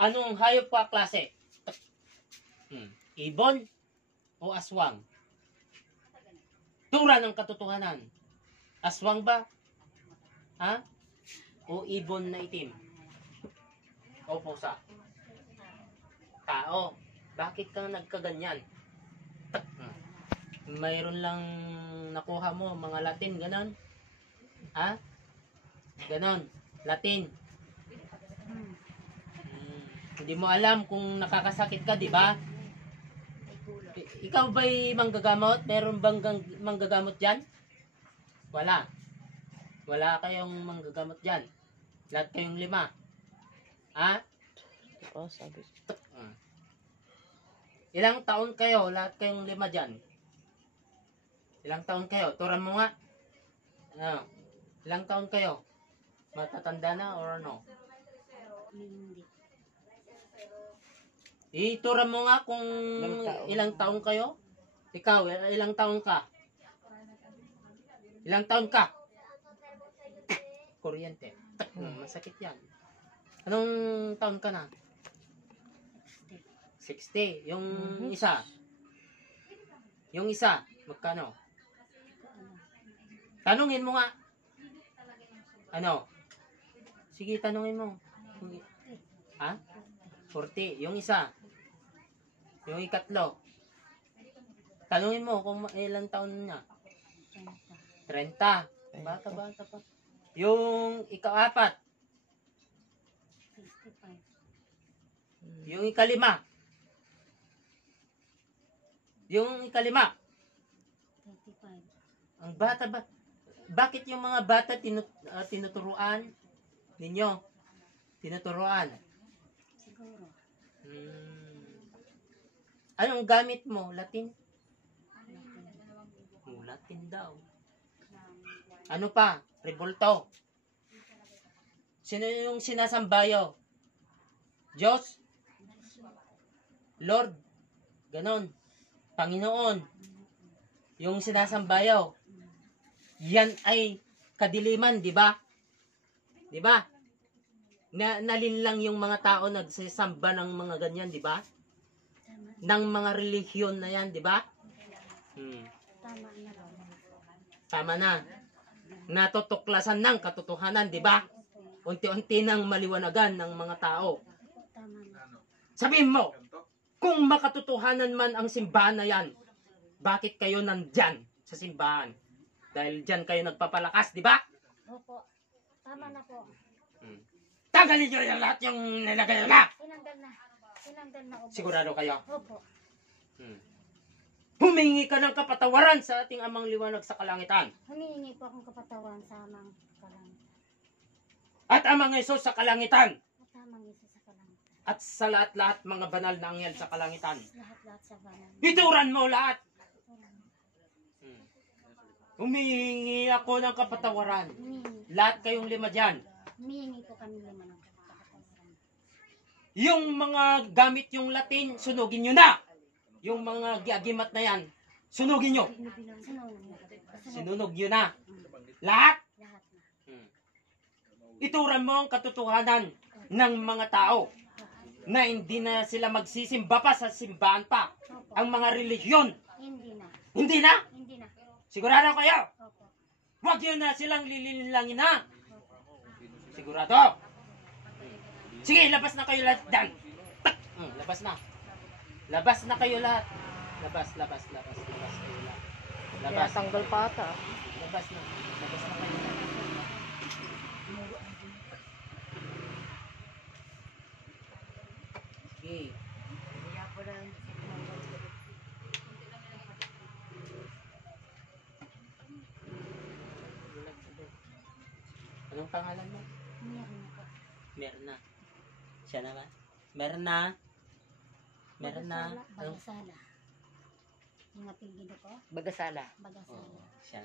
Anong hayop ka klase? Ibon o aswang? Tura ng katotohanan. Aswang ba? Ha? O ibon na itim? O pusa? Tao. Bakit ka nagkaganyan? Mayroon lang nakuha mo, mga Latin, ganon? Ha? Ganon. Latin. Hindi mo alam kung nakakasakit ka, di ba? Ikaw ba'y manggagamot? Meron bang manggagamot dyan? Wala. Wala kayong manggagamot dyan. Lahat kayong 5. Ha? Oo, sabi. Ilang taon kayo? Lahat kayong 5 dyan. Ilang taon kayo? Turan mo nga. Ano? Ilang taon kayo? Matatanda na or ano? Hindi. Ituran mo nga kung ilang taon kayo. Ikaw, ilang taon ka? Ilang taon ka? Kuryente. Masakit yan. Anong taon ka na? 60. Yung isa? Yung isa, magkano? Tanungin mo nga. Ano? Sige, tanungin mo. Ha? 40. Yung isa? Yung ikatlo? Tanungin mo kung ilang taon niya. 30. Bata pa. Yung ika-4? 65. Yung ika-5? Yung ika-5? 35. Ang bata ba? Bakit yung mga bata tinuturuan ninyo? Tinuturuan? Siguro. Anong gamit mo? Latin? Latin daw. Ano pa? Revolto. Sino yung sinasambayo? Diyos? Lord? Ganon. Panginoon? Yung sinasambayo? Yan ay kadiliman, di ba? Di ba? Nalinlang yung mga tao nagsasamba ng mga ganyan, di ba? Ng mga relihiyon na yan, di ba? Tama na raw. Tama na. Natutuklasan ng katotohanan, di ba? Unti-unti nang maliwanagan ng mga tao. Tama na. Sabihin mo, kung makatotohanan man ang simbahan na yan, bakit kayo nandyan sa simbahan? Dahil dyan kayo nagpapalakas, di ba? Opo. Tama na po. Tanggalin nyo yung lahat yung nilagay na! Tinanggal na. Tinanggal na opo. Sigurado kayo? Opo. Humingi ka ng kapatawaran sa ating amang liwanag sa kalangitan. Humihingi po akong kapatawan sa amang kalangitan. At amang Hesus sa kalangitan. At amang isa sa kalangitan. At sa lahat-lahat mga banal na anghel sa kalangitan. Lahat-lahat sa banan. Ituran mo lahat. Humingi ako ng kapatawaran. Humihingi. Lahat kayong 5 dyan. Humihingi po kami naman ng kapatawaran. Yung mga gamit yung Latin, sunugin nyo na. Yung mga giagimat na yan, sunugin nyo. Sinunog nyo na. Lahat. Lahat na. Ituran mo ang katotohanan ng mga tao na hindi na sila magsisimba pa sa simbahan pa. Opo. Ang mga relihiyon. Hindi na. Hindi na. Hindi na. Sigurado kayo. Opo. Huwag yun na silang lililangin na. Sigurado. Sige, labas na kayo lahat dyan. Labas na. Labas na kayo lahat. Labas kayo lahat. Labas. Tanggal pa ata. Labas na. Labas na kayo lahat. Sige. Anong pangalan mo? Meron na po. Merna. Siya naman? Merna. Merna. Anong? Bagasala. Yung apelyido ko? Bagasala. Bagasala. Siya.